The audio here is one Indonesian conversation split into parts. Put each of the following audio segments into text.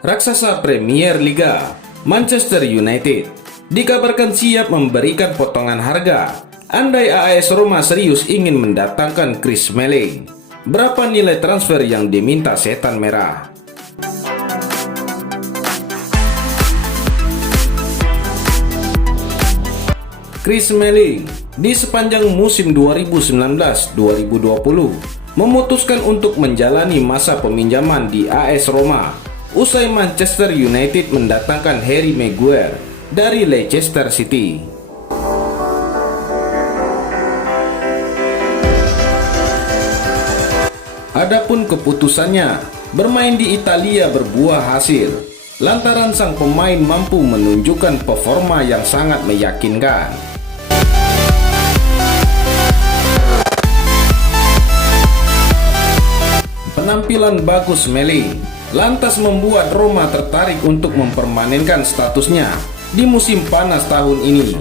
Raksasa Premier Liga, Manchester United, dikabarkan siap memberikan potongan harga andai AS Roma serius ingin mendatangkan Chris Smalling. Berapa nilai transfer yang diminta setan merah? Chris Smalling di sepanjang musim 2019-2020 memutuskan untuk menjalani masa peminjaman di AS Roma usai Manchester United mendatangkan Harry Maguire dari Leicester City. Adapun keputusannya bermain di Italia berbuah hasil lantaran sang pemain mampu menunjukkan performa yang sangat meyakinkan. Penampilan bagus Smalling lantas membuat Roma tertarik untuk mempermanenkan statusnya di musim panas tahun ini.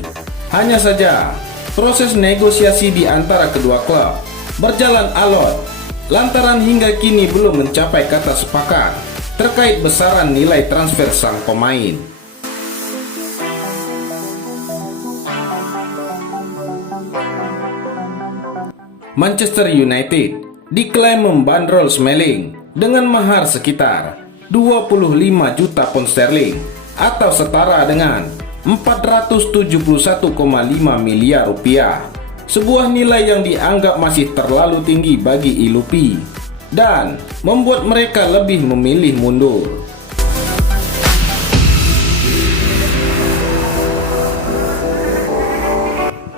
Hanya saja, proses negosiasi di antara kedua klub berjalan alot lantaran hingga kini belum mencapai kata sepakat terkait besaran nilai transfer sang pemain. Manchester United diklaim membandrol Smalling dengan mahar sekitar 25 juta pound sterling atau setara dengan 471,5 miliar rupiah. Sebuah nilai yang dianggap masih terlalu tinggi bagi Ilupi dan membuat mereka lebih memilih mundur.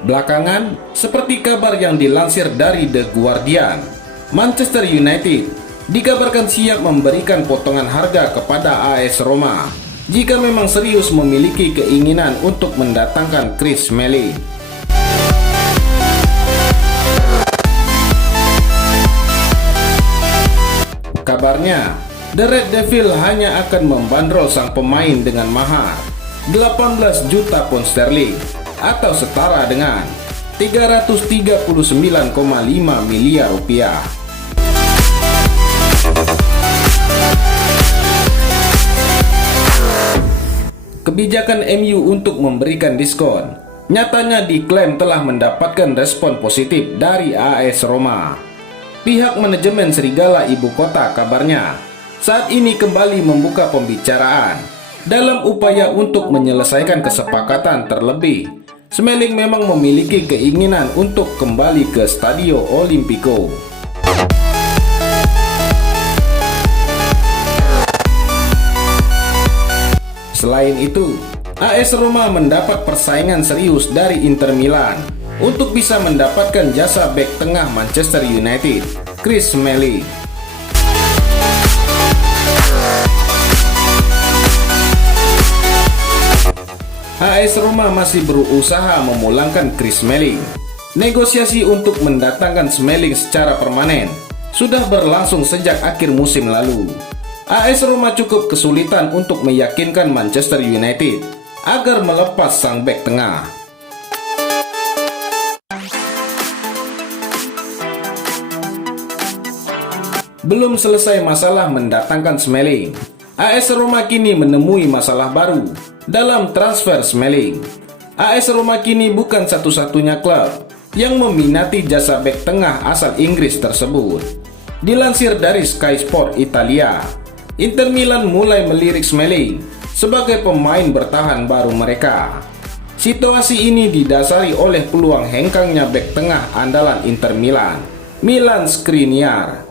Belakangan, seperti kabar yang dilansir dari The Guardian, Manchester United dikabarkan siap memberikan potongan harga kepada AS Roma jika memang serius memiliki keinginan untuk mendatangkan Chris Smalling. Kabarnya, The Red Devil hanya akan membandrol sang pemain dengan mahar 18 juta pound sterling atau setara dengan 339,5 miliar rupiah. Kebijakan MU untuk memberikan diskon nyatanya diklaim telah mendapatkan respon positif dari AS Roma. Pihak manajemen Serigala Ibu Kota kabarnya saat ini kembali membuka pembicaraan dalam upaya untuk menyelesaikan kesepakatan terlebih. Smalling memang memiliki keinginan untuk kembali ke Stadio Olimpico. Selain itu, AS Roma mendapat persaingan serius dari Inter Milan untuk bisa mendapatkan jasa bek tengah Manchester United, Chris Smalling. AS Roma masih berusaha memulangkan Chris Smalling. Negosiasi untuk mendatangkan Smalling secara permanen sudah berlangsung sejak akhir musim lalu. AS Roma cukup kesulitan untuk meyakinkan Manchester United agar melepas sang bek tengah. Belum selesai masalah mendatangkan Smalling, AS Roma kini menemui masalah baru dalam transfer Smalling. AS Roma kini bukan satu-satunya klub yang meminati jasa bek tengah asal Inggris tersebut. Dilansir dari Sky Sport Italia, Inter Milan mulai melirik Smalling sebagai pemain bertahan baru mereka. Situasi ini didasari oleh peluang hengkangnya bek tengah andalan Inter Milan, Milan Skriniar.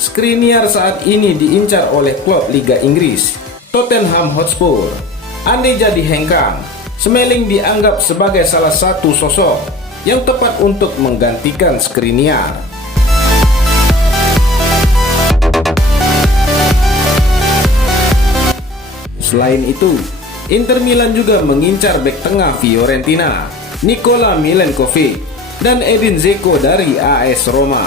Skriniar saat ini diincar oleh klub Liga Inggris, Tottenham Hotspur. Andai jadi hengkang, Smalling dianggap sebagai salah satu sosok yang tepat untuk menggantikan Skriniar. Selain itu, Inter Milan juga mengincar bek tengah Fiorentina, Nikola Milenkovic, dan Edin Dzeko dari AS Roma.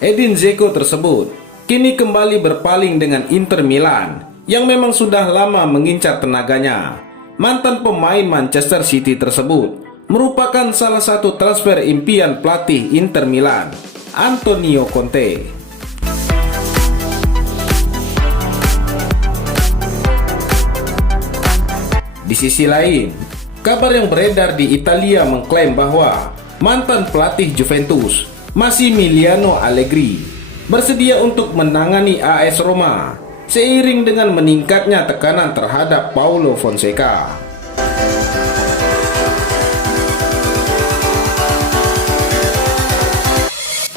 Edin Dzeko tersebut kini kembali berpaling dengan Inter Milan yang memang sudah lama mengincar tenaganya. mantan pemain Manchester City tersebut merupakan salah satu transfer impian pelatih Inter Milan, Antonio Conte. Di sisi lain, kabar yang beredar di Italia mengklaim bahwa mantan pelatih Juventus, Massimiliano Allegri, bersedia untuk menangani AS Roma seiring dengan meningkatnya tekanan terhadap Paulo Fonseca.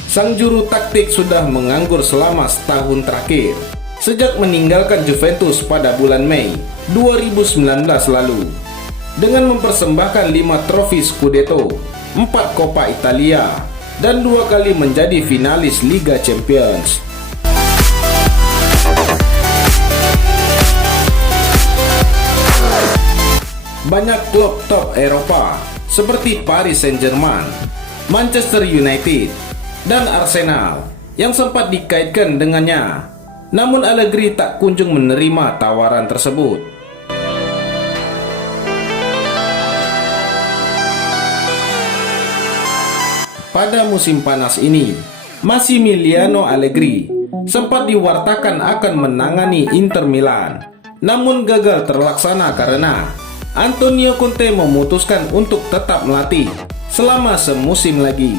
Sang juru taktik sudah menganggur selama setahun terakhir sejak meninggalkan Juventus pada bulan Mei 2019 lalu dengan mempersembahkan 5 trofi Scudetto, 4 Coppa Italia, dan 2 kali menjadi finalis Liga Champions. Banyak klub top Eropa seperti Paris Saint-Germain, Manchester United, dan Arsenal yang sempat dikaitkan dengannya. Namun Allegri tak kunjung menerima tawaran tersebut. Pada musim panas ini, Massimiliano Allegri sempat diwartakan akan menangani Inter Milan, namun gagal terlaksana karena Antonio Conte memutuskan untuk tetap melatih selama semusim lagi.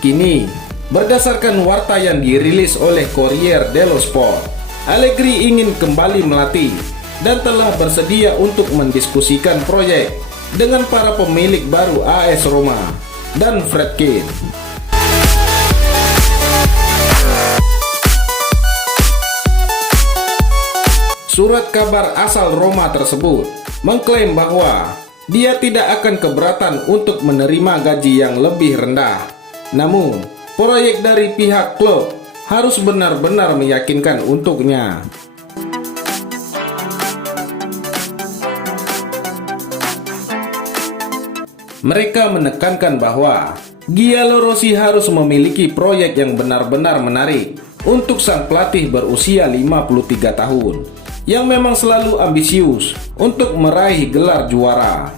Kini, berdasarkan warta yang dirilis oleh Corriere dello Sport, Allegri ingin kembali melatih dan telah bersedia untuk mendiskusikan proyek dengan para pemilik baru AS Roma dan Friedkin. Surat kabar asal Roma tersebut mengklaim bahwa dia tidak akan keberatan untuk menerima gaji yang lebih rendah. Namun, proyek dari pihak klub harus benar-benar meyakinkan untuknya. Mereka menekankan bahwa Giallorossi harus memiliki proyek yang benar-benar menarik untuk sang pelatih berusia 53 tahun, yang memang selalu ambisius untuk meraih gelar juara.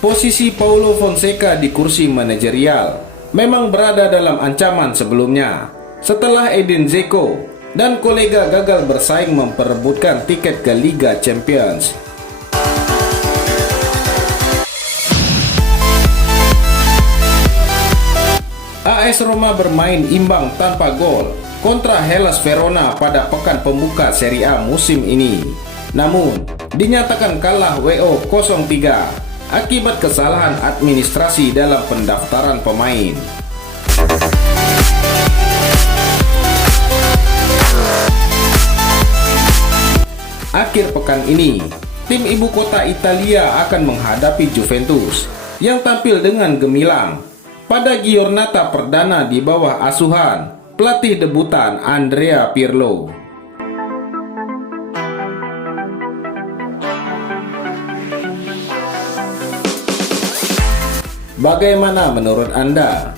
Posisi Paulo Fonseca di kursi manajerial memang berada dalam ancaman sebelumnya setelah Edin Dzeko dan kolega gagal bersaing memperebutkan tiket ke Liga Champions. AS Roma bermain imbang tanpa gol kontra Hellas Verona pada pekan pembuka Serie A musim ini. Namun, dinyatakan kalah WO 0-3 akibat kesalahan administrasi dalam pendaftaran pemain. Akhir pekan ini, tim ibu kota Italia akan menghadapi Juventus yang tampil dengan gemilang pada giornata perdana di bawah asuhan pelatih debutan Andrea Pirlo. Bagaimana menurut Anda?